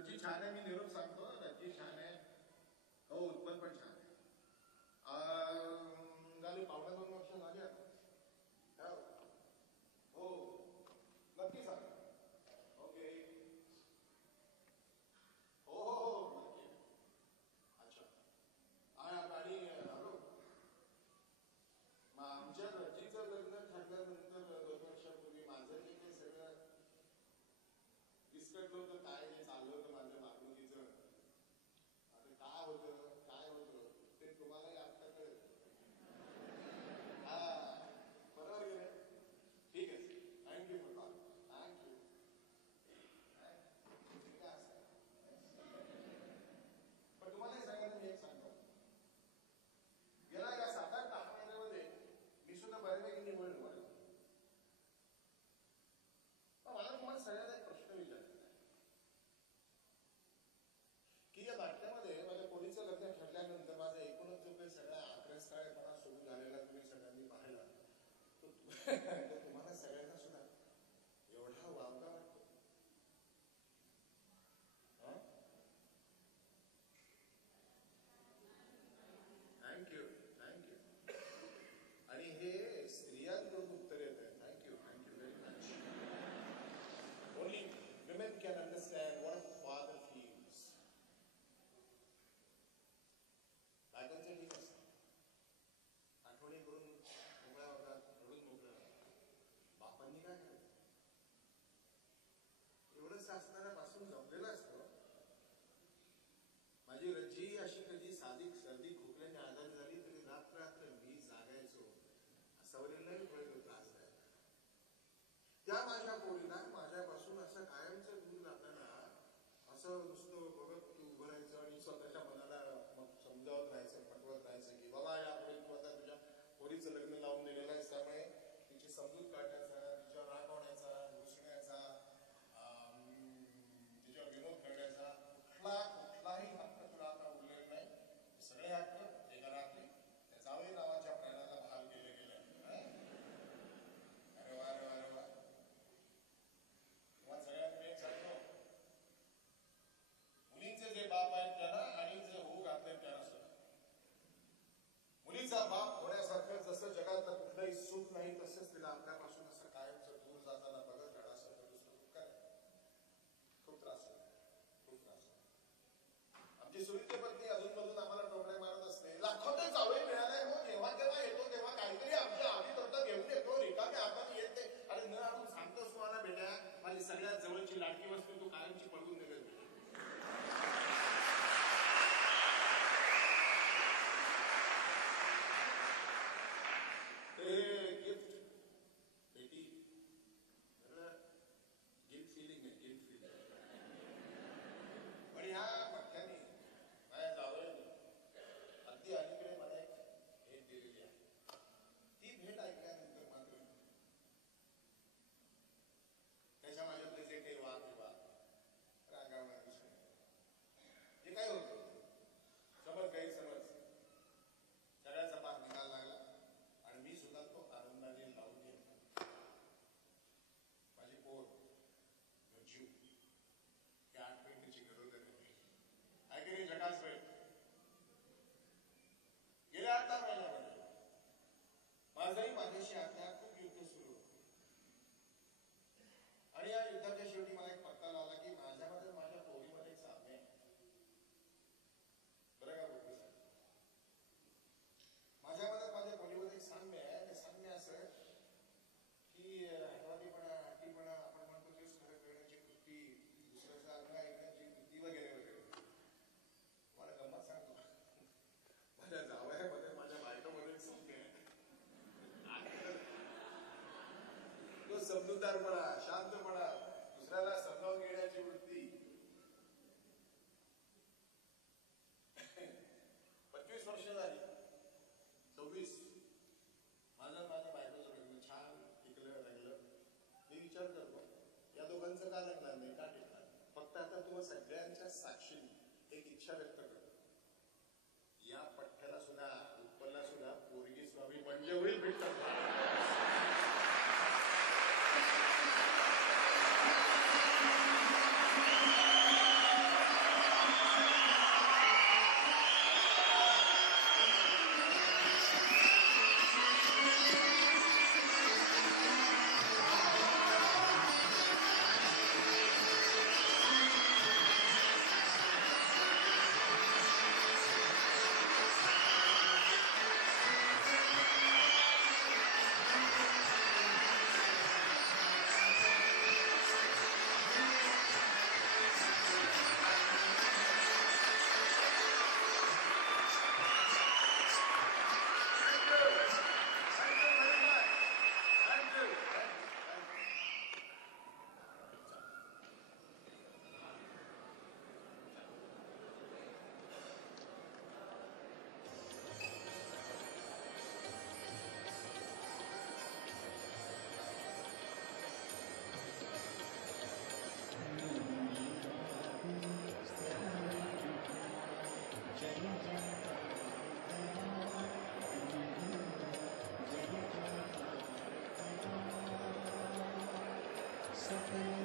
रज्जी छान आहे, मी निरोप सांगतो. रज्जी छान आहे, हो उत्पन्न पण छान आहे. झाली 1.5-2 वर्ष झाली आता. हो नक्की सांग. ओके हो हो हो नक्की. अच्छा आणि हॅलो, मग आमच्या रज्जीचं लग्न ठरल्यानंतर 2 वर्षापूर्वी माझं जे काही सगळं विस्कटलं होतं, काय जे चाललं होतं माझ्या वागणुकीचं, आता काय होतं ते तुम्हालाही आता कळेल. हा बरोबर गेलं. ठीक आहे, थँक्यू फॉर कॉल. थँक्यू. पण तुम्हाला हे सांगायला मी एक सांगतो, गेल्या या 7-8 महिन्यामध्ये मी सुद्धा बऱ्यापैकी निवड वाढलो. मला तुम्हाला सगळ्यांना एक प्रश्न विचारायचा आहे की या नाट्यामध्ये माझ्या पोरीचं लग्न ठरल्यानंतर माझा एकूणच जो काही सगळा आक्रस्ताळेपणा सुरू झालेला तुम्ही सगळ्यांनी पाहिला, तो तुम्हाला सगळ्यांना सुद्धा एवढा वावगा वाटतो. थँक्यू. आणि हे स्त्रियांकडून उत्तर येत आहे. Thank you very much. Only women can understand what a father feels. बायकांचं ठीक असतं, आठवणी करून मोकळ्या होतात, रडून मोकळ्या होतात. बापांनी काय करायचं? एवढंच असतानापासून जमलेलं असतं. माझी रज्जी अशी कधी साधी सर्दी खोकल्याने आजारी झाली तरी रात्र मी जागायचो. सवरीलाही थोडे त्रास द्यायला. त्या माझ्या पोरीला माझ्यापासून असं कायमचं दूर जाताना असं नुसतं बघत तू उभं राहायचं आणि स्वतःच्या मनाला मग समजावत राहायचं, पटवत राहायचं की बाबा यापुढे तू आता तुझ्या पोरीचं लग्न लावून दिलेलं आहे, त्यामुळे तिची समजूत काढण्याचा, तिच्यावर रागवण्याचा, घुसण्याचा, तिच्यावर विरोध करण्याचा कुठलाही हक्क तुला आता उरलेला नाही. सगळे हक्क एका रात्री त्या जावई नावाच्या प्राण्याला बहाल केले गेले. अरे वा रे वा रे वा. तुम्हाला सगळ्यांकडे एक सांगतो, मुलींचे जे बाप आहेत त्यांना आणि जे होऊ घातले त्यांना सुद्धा, मुलीचा बाप होण्यासारखं जसं जगातलं कुठलंही सुख नाही, तसंच तिला आपल्यापासून असं कायमचं दूर जाताना बघत राहण्यासारखं दुसरं दुःख आहे. खूप त्रास आहे, खूप त्रास आहे. आमची सुविधी पत्नी अजूनमधून आम्हाला टोमणे मारत असते. लाखो ते जावई मिळाले हो, जेव्हा जेव्हा येतो तेव्हा काहीतरी आमच्या आधी तोटा घेऊन येतो, रिकाम्या हाताने येत नाही. अरे न आणून सांगतोस तुम्हाला बेट्या, माझी सगळ्यात जवळची लाटकी वस्तू तू कायमची पळवून निघेल. गिफ्ट बेटी, गिफ्ट फिलिंग आहे, गिफ्ट फिलिंग. पण ह्या पठ्याने माझ्या जावयाने अगदी अलीकडे मला एक भेट दिलेली आहे. ती भेट ऐकल्यानंतर मात्र त्याच्या माझ्यातले जे काही वादविवाद, रागावणं, जे काही होतं, समज गैरसमज सगळ्याचा पाक निघायला लागला आणि मी सुद्धा तो आनंदाने लावून घेतला. माझी पोर जीव त्या 8 मिनिटाची गरज आहे. ऐकली झकास वेळ गेल्या 8 महिन्यामध्ये माझंही माझ्याशी आता खूप युद्ध सुरू होतं. आणि या युद्धाच्या शेवटी मला एक पत्ता आला की माझ्यामध्ये माझ्या पोरीमध्ये एक साम्य आहे. बरं का बोलतो सर, माझ्यामध्ये माझ्या पोरीमध्ये एक साम्य आहे. ते साम्य असं की हटवाटीपणा आपण म्हणतो तेच खरं करण्याची वृत्ती, दुसऱ्याचा अंग ऐकण्याची वृत्ती वगैरे वगैरे. मला गंमत सांगतो, माझ्या जावयामध्ये माझ्या बायकोमध्ये एक साम्य आहे. तो समजूतदारपणा, शांतपणा, दुसऱ्याला समजावून घेण्याची वृत्ती. 25 वर्ष झाली, 26 माझं माझ्या बायकोचं लग्न छान टिकलं रंगलं. मी विचार करतो या दोघांचं का लागणार नाही, का टिकणार. फक्त आता तुम्हाला सगळ्यांच्या साक्षीने एक इच्छा व्यक्त करतो, या पठ्ठ्याला सुद्धा, उत्पन्नाला सुद्धा पोरगी स्वामी म्हणजे होईल भेटतात. सकल